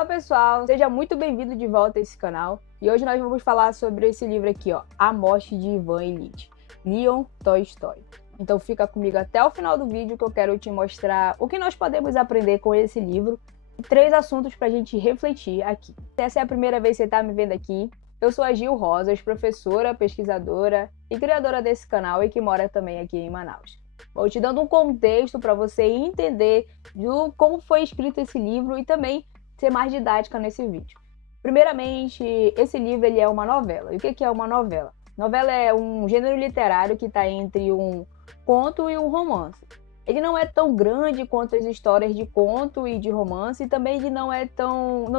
Olá pessoal, seja muito bem-vindo de volta a esse canal. E hoje nós vamos falar sobre esse livro aqui, ó, A Morte de Ivan Ilitch, Leon Tolstói. Então fica comigo até o final do vídeo que eu quero te mostrar o que nós podemos aprender com esse livro e 3 assuntos para a gente refletir aqui. Se essa é a primeira vez que você está me vendo aqui, eu sou a Gil Rosas, professora, pesquisadora e criadora desse canal e que mora também aqui em Manaus. Vou te dando um contexto para você entender como foi escrito esse livro e também ser mais didática nesse vídeo. Primeiramente, esse livro ele é uma novela. E o que é uma novela? Novela é um gênero literário que está entre um conto e um romance. Ele não é tão grande quanto as histórias de conto e de romance, e também ele não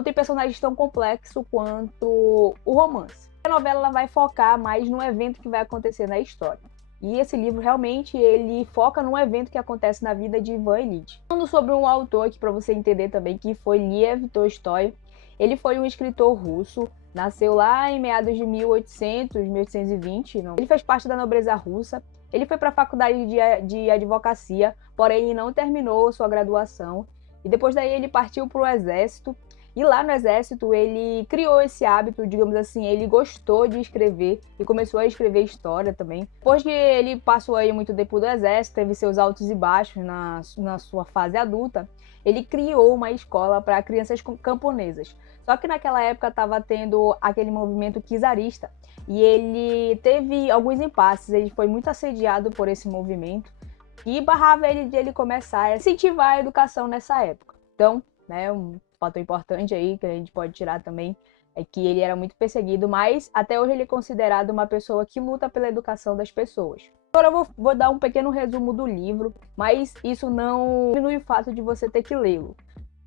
tem personagens tão complexos quanto o romance. A novela ela vai focar mais no evento que vai acontecer na história. E esse livro realmente ele foca num evento que acontece na vida de Ivan Ilitch. Falando sobre um autor aqui para você entender também, que foi Lev Tolstói. Ele foi um escritor russo, nasceu lá em meados de 1820. Não. Ele fez parte da nobreza russa. Ele foi para a faculdade de advocacia, porém ele não terminou sua graduação. E depois daí ele partiu para o exército. E lá no exército ele criou esse hábito, digamos assim, ele gostou de escrever e começou a escrever história também. Depois que ele passou aí muito tempo do exército, teve seus altos e baixos na sua fase adulta, ele criou uma escola para crianças camponesas. Só que naquela época estava tendo aquele movimento czarista e ele teve alguns impasses, ele foi muito assediado por esse movimento e barrava ele de ele começar a incentivar a educação nessa época. Então, né, um fator importante aí que a gente pode tirar também é que ele era muito perseguido, mas até hoje ele é considerado uma pessoa que luta pela educação das pessoas. Agora eu vou dar um pequeno resumo do livro, mas isso não diminui o fato de você ter que lê-lo.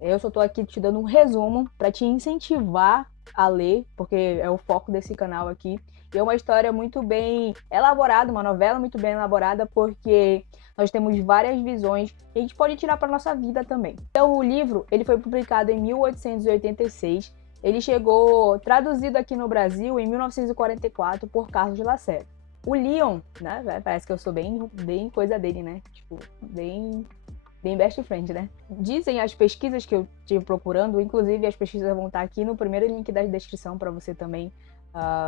Eu só estou aqui te dando um resumo para te incentivar a ler, porque é o foco desse canal aqui. E é uma história muito bem elaborada, uma novela muito bem elaborada, porque nós temos várias visões que a gente pode tirar para nossa vida também. Então o livro ele foi publicado em 1886, ele chegou traduzido aqui no Brasil em 1944 por Carlos Lacerda. O Leon, né, parece que eu sou bem coisa dele, né, tipo, bem best friend, né? Dizem as pesquisas que eu estive procurando, inclusive as pesquisas vão estar aqui no primeiro link da descrição para você também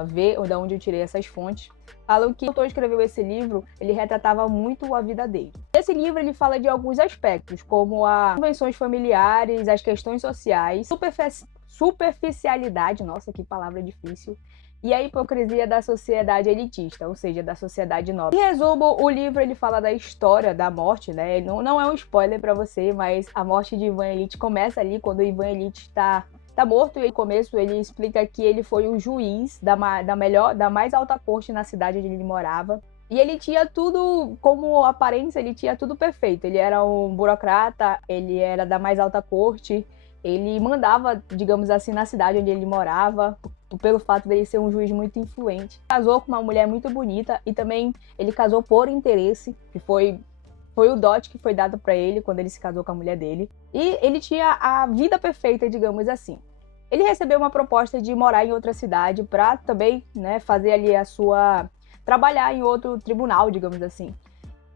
ver de onde eu tirei essas fontes. Falam que o autor escreveu esse livro, ele retratava muito a vida dele. Esse livro ele fala de alguns aspectos, como as convenções familiares, as questões sociais, superficialidade, nossa, que palavra difícil, e a hipocrisia da sociedade elitista, ou seja, da sociedade nobre. Em resumo, o livro ele fala da história da morte, né? Não é um spoiler para você, mas a morte de Ivan Ilitch começa ali quando Ivan Ilitch está morto, e no começo ele explica que ele foi o juiz da mais alta corte na cidade onde ele morava. E ele tinha tudo, como aparência, ele tinha tudo perfeito. Ele era um burocrata, ele era da mais alta corte, ele mandava, digamos assim, na cidade onde ele morava, pelo fato dele ser um juiz muito influente. Casou com uma mulher muito bonita e também ele casou por interesse, que foi o dote que foi dado para ele quando ele se casou com a mulher dele. E ele tinha a vida perfeita, digamos assim. Ele recebeu uma proposta de morar em outra cidade para também, né, fazer ali trabalhar em outro tribunal, digamos assim.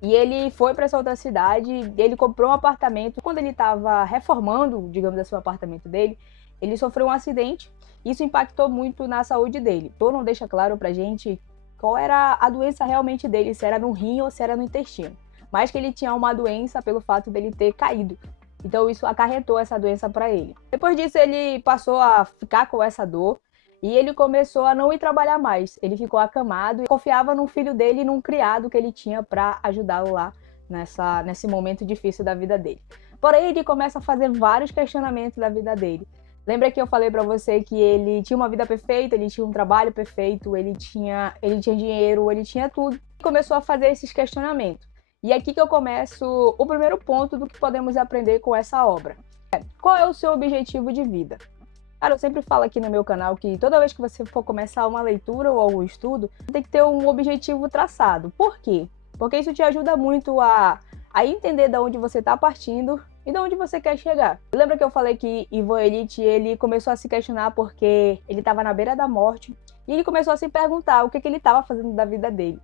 E ele foi para essa outra cidade, ele comprou um apartamento. Quando ele estava reformando, digamos assim, o apartamento dele, ele sofreu um acidente. Isso impactou muito na saúde dele. Então não deixa claro pra gente qual era a doença realmente dele, se era no rim ou se era no intestino. Mas que ele tinha uma doença pelo fato dele ter caído. Então isso acarretou essa doença para ele. Depois disso ele passou a ficar com essa dor e ele começou a não ir trabalhar mais. Ele ficou acamado e confiava no filho dele e num criado que ele tinha para ajudá-lo lá nesse momento difícil da vida dele. Porém ele começa a fazer vários questionamentos da vida dele. Lembra que eu falei pra você que ele tinha uma vida perfeita, ele tinha um trabalho perfeito, ele tinha dinheiro, ele tinha tudo. E começou a fazer esses questionamentos. E é aqui que eu começo o primeiro ponto do que podemos aprender com essa obra. Qual é o seu objetivo de vida? Cara, eu sempre falo aqui no meu canal que toda vez que você for começar uma leitura ou algum estudo, tem que ter um objetivo traçado. Por quê? Porque isso te ajuda muito a entender de onde você está partindo e de onde você quer chegar. Lembra que eu falei que Ivan Ilitch, ele começou a se questionar porque ele estava na beira da morte e ele começou a se perguntar o que ele estava fazendo da vida dele.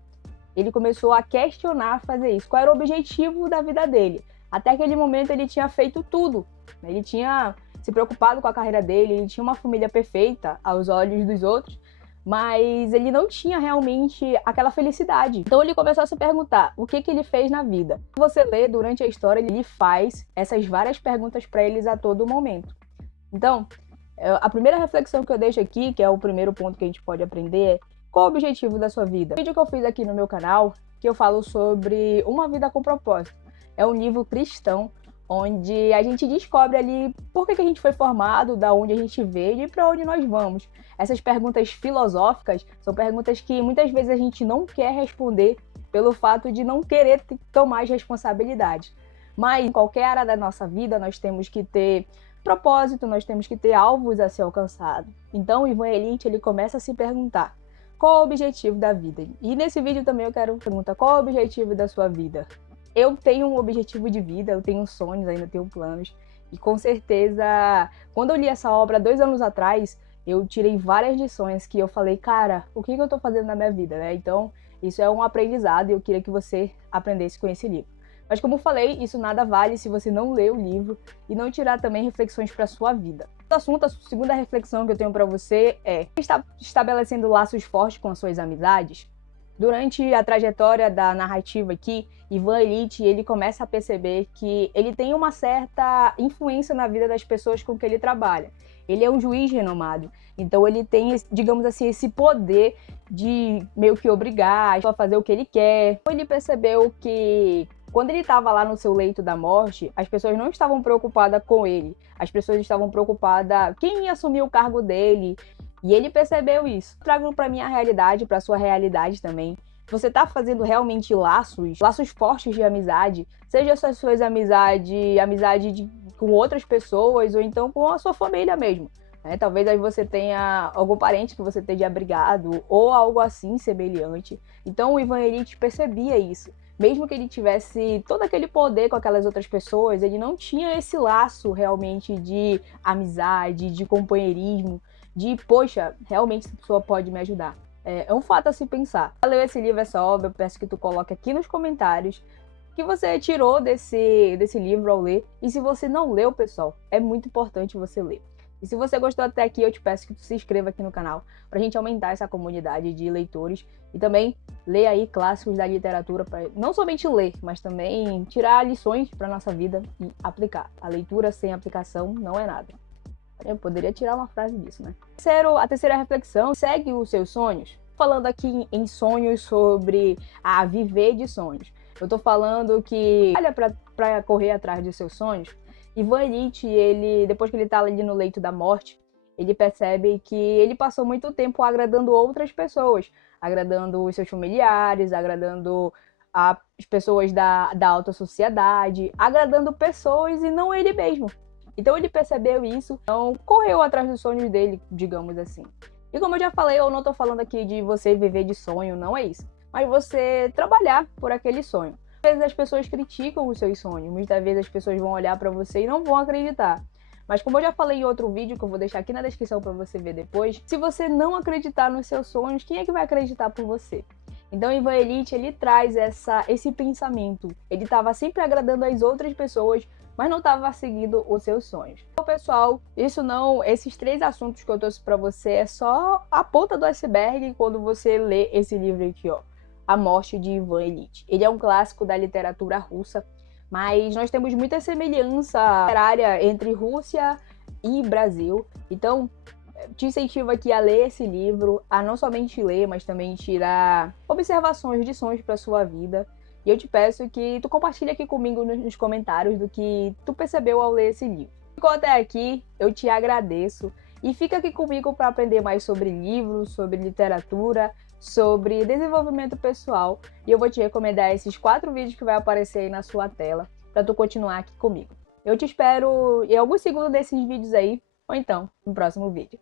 Ele começou a questionar fazer isso. Qual era o objetivo da vida dele? Até aquele momento ele tinha feito tudo. Ele tinha se preocupado com a carreira dele, ele tinha uma família perfeita aos olhos dos outros, mas ele não tinha realmente aquela felicidade. Então ele começou a se perguntar o que ele fez na vida. Se você lê durante a história, ele faz essas várias perguntas para eles a todo momento. Então, a primeira reflexão que eu deixo aqui, que é o primeiro ponto que a gente pode aprender, é qual o objetivo da sua vida? O vídeo que eu fiz aqui no meu canal, que eu falo sobre uma vida com propósito. É um livro cristão, onde a gente descobre ali por que a gente foi formado, da onde a gente veio e para onde nós vamos. Essas perguntas filosóficas são perguntas que muitas vezes a gente não quer responder pelo fato de não querer tomar as responsabilidades. Mas em qualquer área da nossa vida nós temos que ter propósito, nós temos que ter alvos a ser alcançados. Então o Ivan Elit, ele começa a se perguntar: qual é o objetivo da vida? E nesse vídeo também eu quero perguntar: qual é o objetivo da sua vida? Eu tenho um objetivo de vida, eu tenho sonhos, ainda tenho planos. E com certeza, quando eu li essa obra 2 anos atrás, eu tirei várias lições que eu falei, cara, o que eu tô fazendo na minha vida, né? Então, isso é um aprendizado e eu queria que você aprendesse com esse livro. Mas como eu falei, isso nada vale se você não ler o livro e não tirar também reflexões para sua vida. O assunto, a segunda reflexão que eu tenho para você é: está estabelecendo laços fortes com as suas amizades? Durante a trajetória da narrativa aqui, Ivan Elit, ele começa a perceber que ele tem uma certa influência na vida das pessoas com que ele trabalha. Ele é um juiz renomado, então ele tem, digamos assim, esse poder de meio que obrigar a fazer o que ele quer. Ele percebeu que quando ele estava lá no seu leito da morte, as pessoas não estavam preocupadas com ele, as pessoas estavam preocupadas quem ia assumir o cargo dele. E ele percebeu isso. Trago para minha realidade, para sua realidade também. Você tá fazendo realmente laços fortes de amizade, seja as suas amizade com outras pessoas ou então com a sua família mesmo. Talvez aí você tenha algum parente que você esteja abrigado ou algo assim semelhante. Então o Ivan Elit percebia isso. Mesmo que ele tivesse todo aquele poder com aquelas outras pessoas, ele não tinha esse laço realmente de amizade, de companheirismo, de, poxa, realmente essa pessoa pode me ajudar. É um fato a se pensar. Se leu esse livro, essa obra, eu peço que tu coloque aqui nos comentários o que você tirou desse livro ao ler. E se você não leu, pessoal, é muito importante você ler. E se você gostou até aqui, eu te peço que tu se inscreva aqui no canal pra gente aumentar essa comunidade de leitores. E também ler aí clássicos da literatura, para não somente ler, mas também tirar lições pra nossa vida e aplicar. A leitura sem aplicação não é nada. Eu poderia tirar uma frase disso, né? A terceira reflexão: segue os seus sonhos. Falando aqui em sonhos sobre viver de sonhos. Eu tô falando que olha pra correr atrás dos seus sonhos. Ivan Elit, ele, depois que ele tá ali no leito da morte, ele percebe que ele passou muito tempo agradando outras pessoas, agradando os seus familiares, agradando as pessoas da alta sociedade, agradando pessoas e não ele mesmo. Então ele percebeu isso, então correu atrás dos sonhos dele, digamos assim. E como eu já falei, eu não tô falando aqui de você viver de sonho, não é isso. Mas você trabalhar por aquele sonho. Às vezes as pessoas criticam os seus sonhos, muitas vezes as pessoas vão olhar pra você e não vão acreditar. Mas como eu já falei em outro vídeo, que eu vou deixar aqui na descrição pra você ver depois, se você não acreditar nos seus sonhos, quem é que vai acreditar por você? Então, Ivan Elit, ele traz esse pensamento. Ele estava sempre agradando as outras pessoas, mas não estava seguindo os seus sonhos. Então, pessoal, esses 3 assuntos que eu trouxe para você é só a ponta do iceberg quando você lê esse livro aqui, ó, A Morte de Ivan Elit. Ele é um clássico da literatura russa, mas nós temos muita semelhança literária entre Rússia e Brasil. Então, te incentivo aqui a ler esse livro, a não somente ler, mas também tirar observações, lições para sua vida. E eu te peço que tu compartilhe aqui comigo nos comentários do que tu percebeu ao ler esse livro. Ficou até aqui, eu te agradeço. E fica aqui comigo para aprender mais sobre livros, sobre literatura, sobre desenvolvimento pessoal. E eu vou te recomendar esses 4 vídeos que vai aparecer aí na sua tela, para tu continuar aqui comigo. Eu te espero em alguns segundos desses vídeos aí, ou então no próximo vídeo.